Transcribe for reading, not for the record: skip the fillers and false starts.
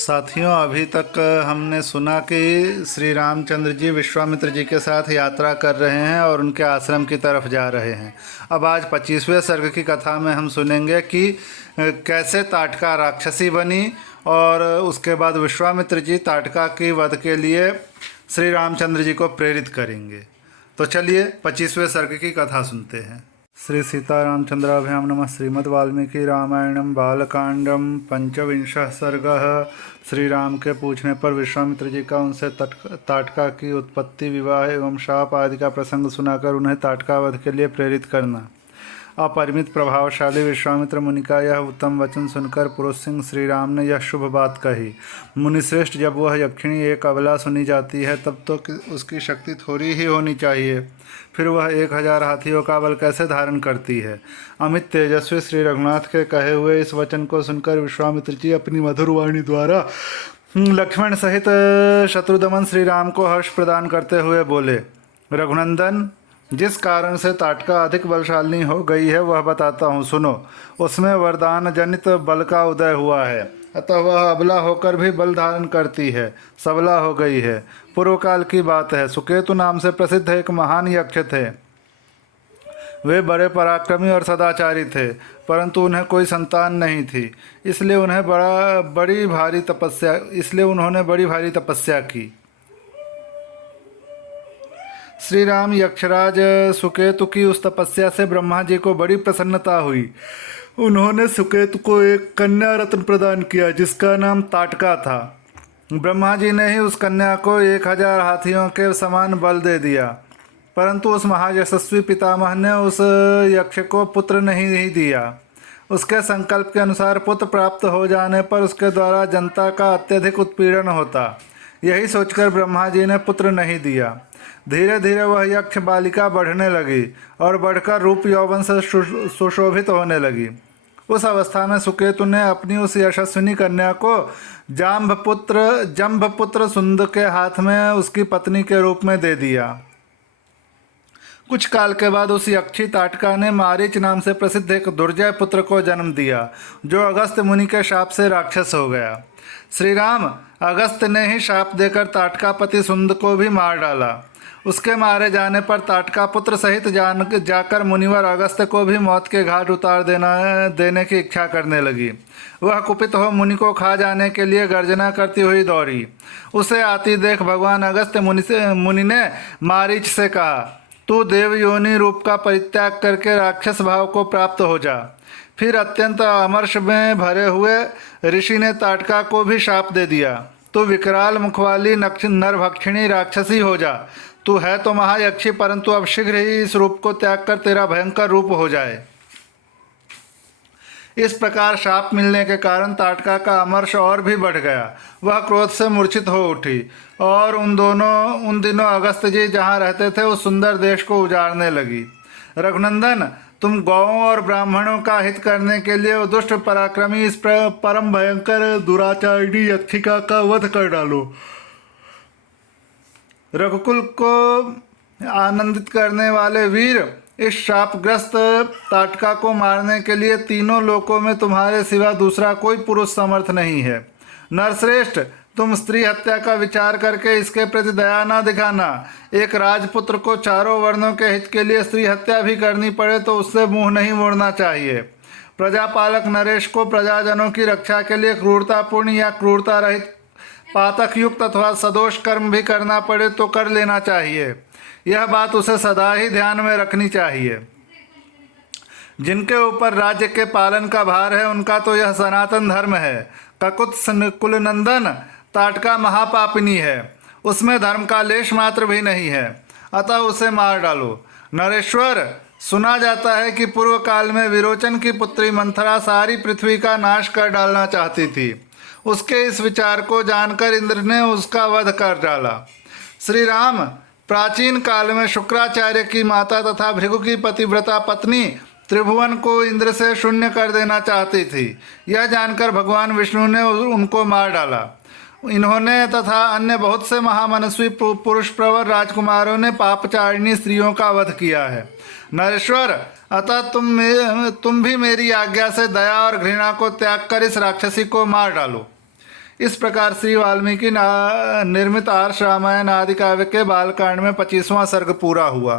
साथियों, अभी तक हमने सुना कि श्री रामचंद्र जी विश्वामित्र जी के साथ यात्रा कर रहे हैं और उनके आश्रम की तरफ जा रहे हैं। अब आज 25वें सर्ग की कथा में हम सुनेंगे कि कैसे ताटका राक्षसी बनी और उसके बाद विश्वामित्र जी ताटका की वध के लिए श्री रामचंद्र जी को प्रेरित करेंगे। तो चलिए 25वें सर्ग की कथा सुनते हैं। श्री सीतारामचंद्राभ्यां नमः। श्रीमद् वाल्मीकि रामायणम बालकांडम पंचविंशः सर्गः। श्री राम के पूछने पर विश्वामित्र जी का उनसे ताटका की उत्पत्ति, विवाह एवं शाप आदि का प्रसंग सुनाकर उन्हें ताटका वध के लिए प्रेरित करना। अपरिमित प्रभावशाली विश्वामित्र मुनि का यह उत्तम वचन सुनकर पुरुष सिंह श्री राम ने यह शुभ बात कही। मुनिश्रेष्ठ, जब वह यक्षिणी एक अबला सुनी जाती है तब तो उसकी शक्ति थोड़ी ही होनी चाहिए, फिर वह 1000 हाथियों का बल कैसे धारण करती है। अमित तेजस्वी श्री रघुनाथ के कहे हुए इस वचन को सुनकर विश्वामित्र जी अपनी मधुर वाणी द्वारा लक्ष्मण सहित शत्रुदमन श्री राम को हर्ष प्रदान करते हुए बोले, रघुनंदन, जिस कारण से ताटका अधिक बलशालिनी हो गई है वह बताता हूँ, सुनो। उसमें वरदान जनित बल का उदय हुआ है, अतः वह अबला होकर भी बल धारण करती है, सबला हो गई है। पूर्व काल की बात है, सुकेतु नाम से प्रसिद्ध एक महान यक्ष थे। वे बड़े पराक्रमी और सदाचारी थे, परंतु उन्हें कोई संतान नहीं थी, इसलिए उन्होंने बड़ी भारी तपस्या की। श्री राम यक्षराज सुकेतु की उस तपस्या से ब्रह्मा जी को बड़ी प्रसन्नता हुई। उन्होंने सुकेतु को एक कन्या रत्न प्रदान किया जिसका नाम ताटका था। ब्रह्मा जी ने ही उस कन्या को 1000 हाथियों के समान बल दे दिया, परंतु उस महायशस्वी पितामह ने उस यक्ष को पुत्र नहीं दिया। उसके संकल्प के अनुसार पुत्र प्राप्त हो जाने पर उसके द्वारा जनता का अत्यधिक उत्पीड़न होता, यही सोचकर ब्रह्मा जी ने पुत्र नहीं दिया। धीरे धीरे वह यक्ष बालिका बढ़ने लगी और बढ़कर रूप यौवन से सुशोभित होने लगी। उस अवस्था में सुकेतु ने अपनी उस यशस्विनी कन्या को जम्भपुत्र सुंद के हाथ में उसकी पत्नी के रूप में दे दिया। कुछ काल के बाद उस यक्षी ताटका ने मारीच नाम से प्रसिद्ध एक दुर्जय पुत्र को जन्म दिया, जो अगस्त्य मुनि के शाप से राक्षस हो गया। श्री राम अगस्त्य ने ही शाप देकर ताटका पति सुंद को भी मार डाला। उसके मारे जाने पर ताटका पुत्र सहित जाकर मुनिवर अगस्त्य को भी मौत के घाट उतार देने की इच्छा करने लगी। वह कुपित हो मुनि को खा जाने के लिए गर्जना करती हुई दौड़ी। उसे आती देख भगवान अगस्त्य मुनि ने मारीच से कहा, तू देवयोनि रूप का परित्याग करके राक्षस भाव को प्राप्त हो जा। फिर अत्यंत अमर्ष में भरे हुए ऋषि ने ताटका को भी शाप दे दिया, तू विकराल मुखवाली नरभक्षिणी राक्षसी हो जा। तू है तो महायक्षी, परंतु अब शीघ्र ही इस रूप को त्याग कर तेरा भयंकर रूप हो जाए। इस प्रकार शाप मिलने के कारण ताटका का अमर्ष और भी बढ़ गया। वह क्रोध से मूर्छित हो उठी और उन दिनों अगस्त्य जी जहाँ रहते थे उस सुंदर देश को उजाड़ने लगी। रघुनंदन, तुम गौओं और ब्राह्मणों का हित करने के लिए दुष्ट पराक्रमी इस परम भयंकर दुराचारिणी यक्षिका का वध कर डालो। रघुकुल को आनंदित करने वाले वीर, इस शापग्रस्त ताटका को मारने के लिए तीनों लोकों में तुम्हारे सिवा दूसरा कोई पुरुष समर्थ नहीं है। नरश्रेष्ठ, तुम स्त्री हत्या का विचार करके इसके प्रति दया न दिखाना। एक राजपुत्र को चारों वर्णों के हित के लिए स्त्री हत्या भी करनी पड़े तो उससे मुंह नहीं मोड़ना चाहिए। प्रजापालक नरेश को प्रजाजनों की रक्षा के लिए क्रूरतापूर्ण या क्रूरता रहित पातक युक्त अथवा सदोष कर्म भी करना पड़े तो कर लेना चाहिए। यह बात उसे सदा ही ध्यान में रखनी चाहिए। जिनके ऊपर राज्य के पालन का भार है उनका तो यह सनातन धर्म है। ककुत कुलनंदन ताटका महापापिनी है, उसमें धर्म का लेश मात्र भी नहीं है, अतः उसे मार डालो। नरेश्वर, सुना जाता है कि पूर्व काल में विरोचन की पुत्री मंथरा सारी पृथ्वी का नाश कर डालना चाहती थी। उसके इस विचार को जानकर इंद्र ने उसका वध कर डाला। श्री राम प्राचीन काल में शुक्राचार्य की माता तथा भृगु की पतिव्रता पत्नी त्रिभुवन को इंद्र से शून्य कर देना चाहती थी। यह जानकर भगवान विष्णु ने उनको मार डाला। इन्होंने तथा अन्य बहुत से महामनस्वी पुरुष प्रवर राजकुमारों ने पापचारिणी स्त्रियों का वध किया है। नरेश्वर, अतः तुम भी मेरी आज्ञा से दया और घृणा को त्याग कर इस राक्षसी को मार डालो। इस प्रकार श्री वाल्मीकि निर्मित आर्ष रामायण आदि काव्य के बालकांड में 25वां सर्ग पूरा हुआ।